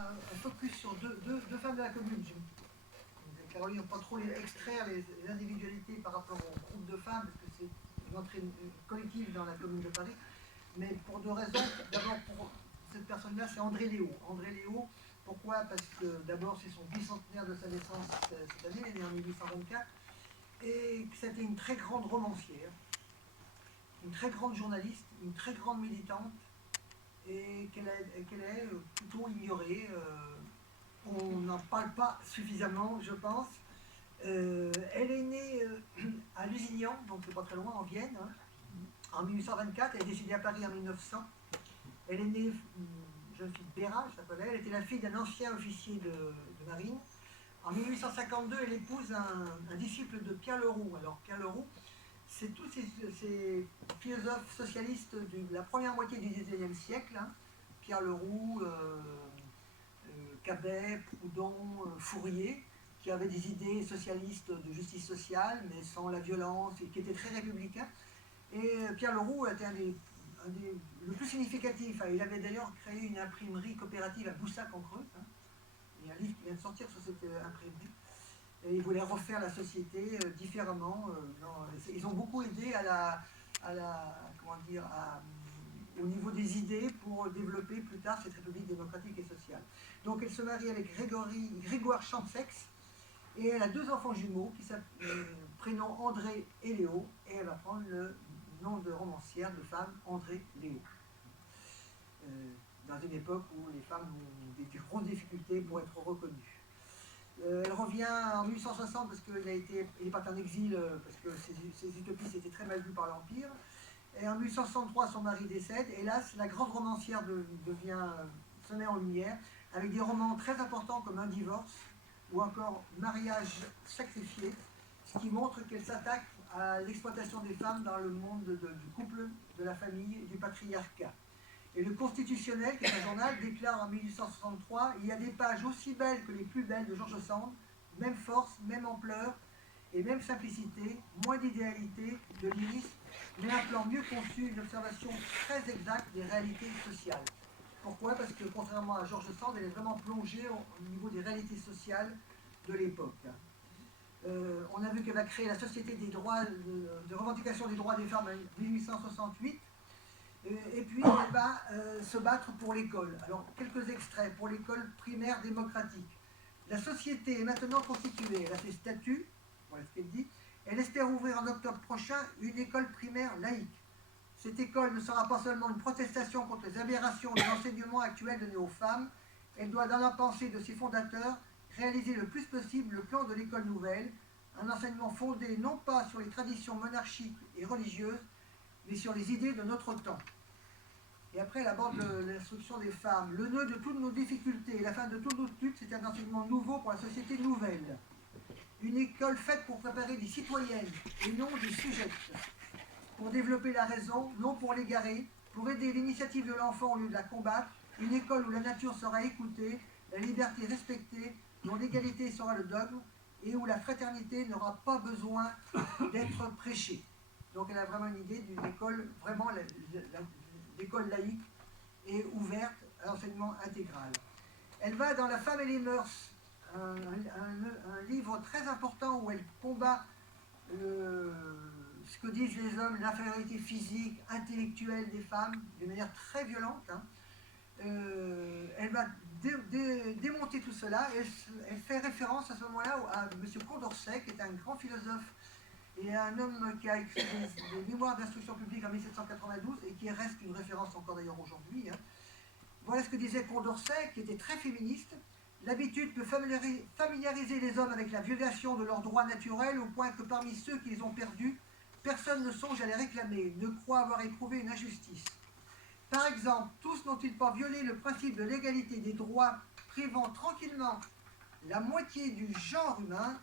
un focus sur deux femmes de la commune. Caroline, on ne va pas trop extraire les individualités par rapport au groupe de femmes, parce que c'est une entrée collective dans la commune de Paris, mais pour deux raisons. D'abord, pour cette personne-là, c'est André Léo. André Léo, pourquoi? Parce que d'abord, c'est son bicentenaire de sa naissance cette année, elle est née en 1824, et que c'était une très grande romancière, une très grande journaliste, une très grande militante, et qu'elle est plutôt ignorée. On n'en parle pas suffisamment, je pense. Elle est née à Lusignan, donc c'est pas très loin, en Vienne, hein, en 1824. Elle est décédée à Paris en 1900. Elle est née, jeune fille de Béra, je s'appelait. Elle était la fille d'un ancien officier de marine. En 1852, elle épouse un disciple de Pierre Leroux. Alors, Pierre Leroux, c'est tous ces philosophes socialistes de la première moitié du XIXe siècle, hein. Pierre Leroux, Cabet, Proudhon, Fourier, qui avaient des idées socialistes de justice sociale, mais sans la violence, et qui étaient très républicains. Et Pierre Leroux était le plus significatif. Il avait d'ailleurs créé une imprimerie coopérative à Boussac en Creuse. Hein. Il y a un livre qui vient de sortir sur cette imprimerie. Et ils voulaient refaire la société différemment. Ils ont beaucoup aidé au niveau des idées pour développer plus tard cette République démocratique et sociale. Donc elle se marie avec Grégoire Champsex et elle a deux enfants jumeaux qui s'appellent prénom André et Léo, et elle va prendre le nom de romancière de femme André Léo. Dans une époque où les femmes ont des grandes difficultés pour être reconnues. Elle revient en 1860 parce qu'elle est partie en exil parce que ses utopies étaient très mal vues par l'Empire. Et en 1863, son mari décède. Et là, la grande romancière se met en lumière avec des romans très importants comme Un divorce ou encore Mariage sacrifié, ce qui montre qu'elle s'attaque à l'exploitation des femmes dans le monde du couple, de la famille et du patriarcat. Et le Constitutionnel, qui est un journal, déclare en 1863 « Il y a des pages aussi belles que les plus belles de George Sand, même force, même ampleur et même simplicité, moins d'idéalité, de lyrisme, mais un plan mieux conçu, une observation très exacte des réalités sociales. » Pourquoi? Parce que contrairement à George Sand, elle est vraiment plongée au niveau des réalités sociales de l'époque. On a vu qu'elle va créer la Société des droits de revendication des droits des femmes en 1868. Et puis elle va se battre pour l'école. Alors, quelques extraits pour l'école primaire démocratique. La société est maintenant constituée, elle a ses statuts, voilà ce qu'elle dit. Elle espère ouvrir en octobre prochain une école primaire laïque. Cette école ne sera pas seulement une protestation contre les aberrations de l'enseignement actuel donné aux femmes, elle doit, dans la pensée de ses fondateurs, réaliser le plus possible le plan de l'école nouvelle, un enseignement fondé non pas sur les traditions monarchiques et religieuses, mais sur les idées de notre temps. Et après, elle aborde l'instruction des femmes. Le nœud de toutes nos difficultés et la fin de toutes nos luttes, c'est un enseignement nouveau pour la société nouvelle. Une école faite pour préparer des citoyennes et non des sujettes. Pour développer la raison, non pour l'égarer. Pour aider l'initiative de l'enfant au lieu de la combattre. Une école où la nature sera écoutée, la liberté respectée, dont l'égalité sera le dogme et où la fraternité n'aura pas besoin d'être prêchée. Donc elle a vraiment une idée d'une école, vraiment l'école laïque et ouverte à l'enseignement intégral. Elle va dans La femme et les mœurs, un livre très important où elle combat ce que disent les hommes, l'infériorité physique, intellectuelle des femmes, de manière très violente. Hein. Elle va démonter tout cela, et elle fait référence à ce moment-là à M. Condorcet, qui est un grand philosophe et un homme qui a écrit des mémoires d'instruction publique en 1792 et qui reste une référence encore d'ailleurs aujourd'hui. Hein. Voilà ce que disait Condorcet, qui était très féministe. L'habitude peut familiariser les hommes avec la violation de leurs droits naturels au point que parmi ceux qui les ont perdus, personne ne songe à les réclamer, ne croit avoir éprouvé une injustice. Par exemple, tous n'ont-ils pas violé le principe de l'égalité des droits, privant tranquillement la moitié du genre humain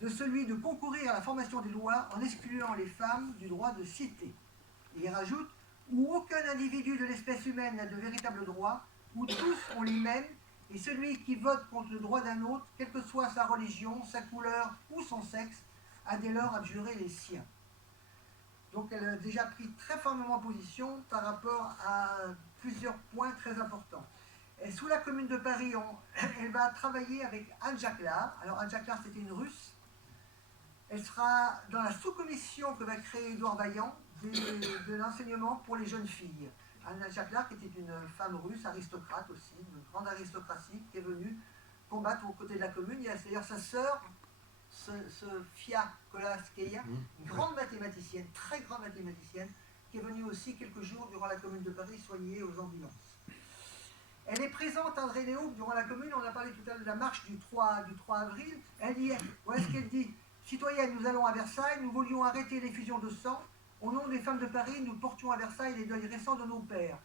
de celui de concourir à la formation des lois en excluant les femmes du droit de cité. Et il rajoute, où aucun individu de l'espèce humaine n'a de véritables droits, où tous ont les mêmes, et celui qui vote contre le droit d'un autre, quelle que soit sa religion, sa couleur ou son sexe, a dès lors abjuré les siens. Donc elle a déjà pris très fermement position par rapport à plusieurs points très importants. Et sous la Commune de Paris, elle va travailler avec Anne Jacquelard. Alors Anne Jacquelard, c'était une Russe. Elle sera dans la sous-commission que va créer Édouard Vaillant de l'enseignement pour les jeunes filles. Anne Jacquelard, qui était une femme russe, aristocrate aussi, une grande aristocratie, qui est venue combattre aux côtés de la Commune. Il y a d'ailleurs sa sœur, Sofia Kolaskaya, une grande mathématicienne, très grande mathématicienne, qui est venue aussi quelques jours durant la Commune de Paris soigner aux ambulances. Elle est présente, André Léo, durant la Commune. On a parlé tout à l'heure de la marche du 3 avril. Elle dit, voilà ce qu'elle dit: citoyennes, nous allons à Versailles, nous voulions arrêter l'effusion de sang. Au nom des femmes de Paris, nous portions à Versailles les deuils récents de nos pères.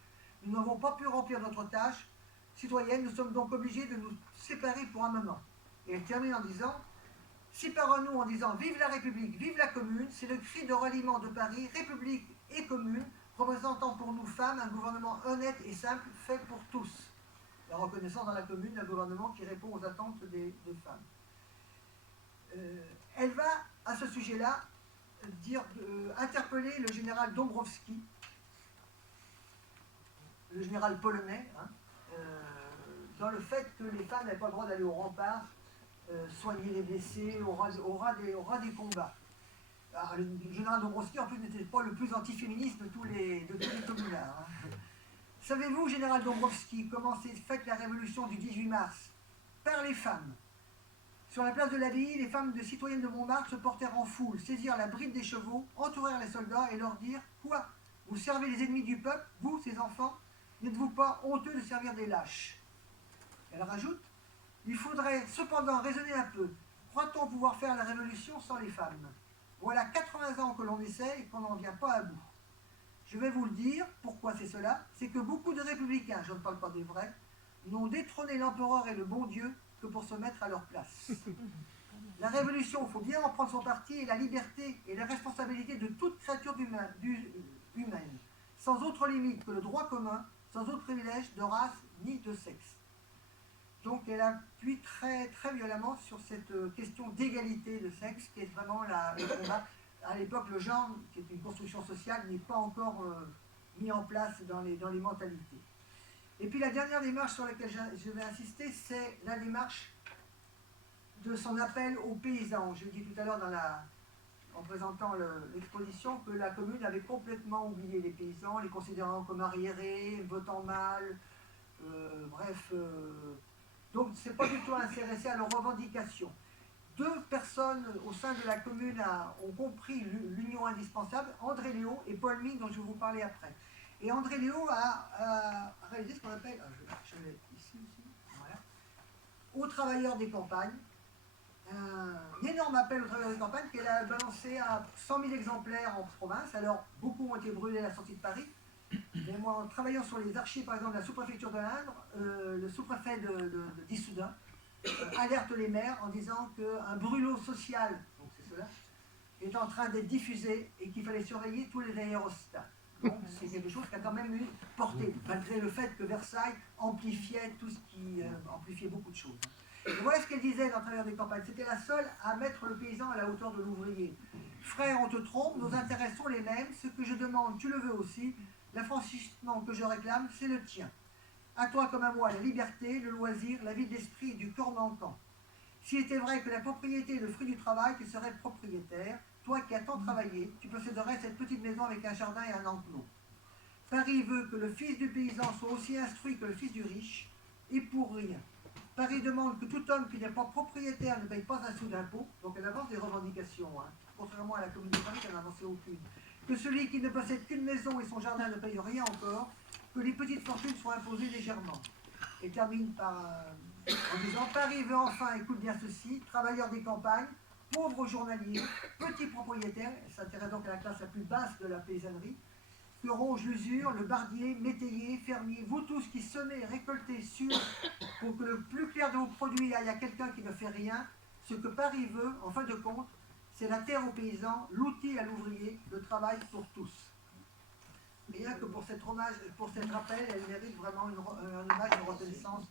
Nous n'avons pas pu remplir notre tâche. Citoyennes, nous sommes donc obligés de nous séparer pour un moment. Et elle termine en disant: séparons-nous en disant vive la République, vive la Commune. C'est le cri de ralliement de Paris, République et Commune, représentant pour nous femmes un gouvernement honnête et simple, fait pour tous. La reconnaissance dans la Commune d'un gouvernement qui répond aux attentes des femmes. Elle va, à ce sujet-là, interpeller le général Dombrowski, le général polonais, dans le fait que les femmes n'avaient pas le droit d'aller au rempart, soigner les blessés, au ras des combats. Alors, le général Dombrowski, en plus, n'était pas le plus antiféministe de tous les communards. Savez-vous, général Dombrowski, comment s'est faite la révolution du 18 mars? Par les femmes. Sur la place de l'Abbaye, les femmes de citoyennes de Montmartre se portèrent en foule, saisirent la bride des chevaux, entourèrent les soldats et leur dirent: quoi? Vous servez les ennemis du peuple, vous, ces enfants? N'êtes-vous pas honteux de servir des lâches? Elle rajoute: il faudrait cependant raisonner un peu. Croit-on pouvoir faire la révolution sans les femmes? Voilà 80 ans que l'on essaie et qu'on n'en vient pas à bout. Je vais vous le dire, pourquoi c'est cela? C'est que beaucoup de républicains, je ne parle pas des vrais, n'ont détrôné l'empereur et le bon Dieu que pour se mettre à leur place. La révolution, il faut bien en prendre son parti, est la liberté et la responsabilité de toute créature humaine, sans autre limite que le droit commun, sans autre privilège de race ni de sexe. Donc elle appuie très, très violemment sur cette question d'égalité de sexe, qui est vraiment le combat. À l'époque, le genre, qui est une construction sociale, n'est pas encore mis en place dans les mentalités. Et puis la dernière démarche sur laquelle je vais insister, c'est la démarche de son appel aux paysans. Je dis tout à l'heure en présentant l'exposition que la Commune avait complètement oublié les paysans, les considérant comme arriérés, votant mal, donc c'est pas du tout intéressé à leurs revendications. 2 personnes au sein de la Commune ont compris l'union indispensable, André Léo et Paul Mine, dont je vais vous parler après. Et André Léo a réalisé ce qu'on appelle, je l'ai ici aussi, voilà, aux travailleurs des campagnes, un énorme appel aux travailleurs des campagnes qu'elle a balancé à 100 000 exemplaires en province. Alors, beaucoup ont été brûlés à la sortie de Paris. Mais moi, en travaillant sur les archives, par exemple, de la sous-préfecture de l'Indre, le sous-préfet d'Issoudun alerte les maires en disant qu'un brûlot social, donc c'est cela, est en train d'être diffusé et qu'il fallait surveiller tous les aérostats. Donc c'est quelque chose qui a quand même eu portée, malgré le fait que Versailles amplifiait tout ce qui amplifiait beaucoup de choses. Et voilà ce qu'elle disait dans travers des campagnes. C'était la seule à mettre le paysan à la hauteur de l'ouvrier. Frère, on te trompe, nos intérêts sont les mêmes. Ce que je demande, tu le veux aussi. L'affranchissement que je réclame, c'est le tien. À toi comme à moi, la liberté, le loisir, la vie d'esprit et du corps manquant. S'il était vrai que la propriété est le fruit du travail, tu serais propriétaire. Toi qui as tant travaillé, tu posséderais cette petite maison avec un jardin et un enclos. Paris veut que le fils du paysan soit aussi instruit que le fils du riche, et pour rien. Paris demande que tout homme qui n'est pas propriétaire ne paye pas un sou d'impôt, donc elle avance des revendications, contrairement à la Commune de Paris qui n'en avançait aucune. Que celui qui ne possède qu'une maison et son jardin ne paye rien encore, que les petites fortunes soient imposées légèrement. Et termine en disant: Paris veut enfin, écoute bien ceci, travailleurs des campagnes, pauvres journaliers, petits propriétaires, elle s'intéresse donc à la classe la plus basse de la paysannerie, que ronge l'usure, le bardier, métayer, fermier, vous tous qui semez, récoltez, sûrs, pour que le plus clair de vos produits aille à quelqu'un qui ne fait rien, ce que Paris veut, en fin de compte, c'est la terre aux paysans, l'outil à l'ouvrier, le travail pour tous. Rien que pour cet hommage, pour cet rappel, elle mérite vraiment un hommage de reconnaissance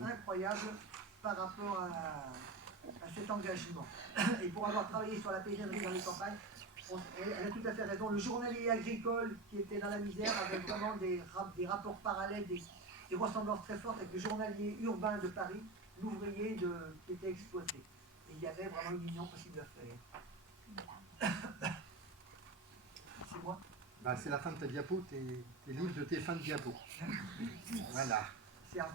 incroyable par rapport à cet engagement. Et pour avoir travaillé sur la paysannerie dans les campagnes, elle a tout à fait raison. Le journalier agricole qui était dans la misère avait vraiment des rapports parallèles, des ressemblances très fortes avec le journalier urbain de Paris, l'ouvrier qui était exploité. Et il y avait vraiment une union possible à faire. C'est moi. Bah, c'est la fin de ta diapo, tes livres de tes fins de diapo. Voilà. C'est un